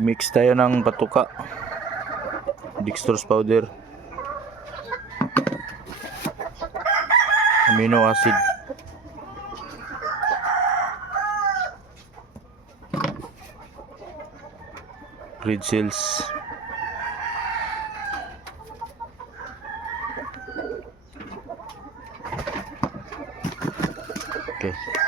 Mag-mix tayo ng patuka, dextrose powder, amino acid, red cells, okay.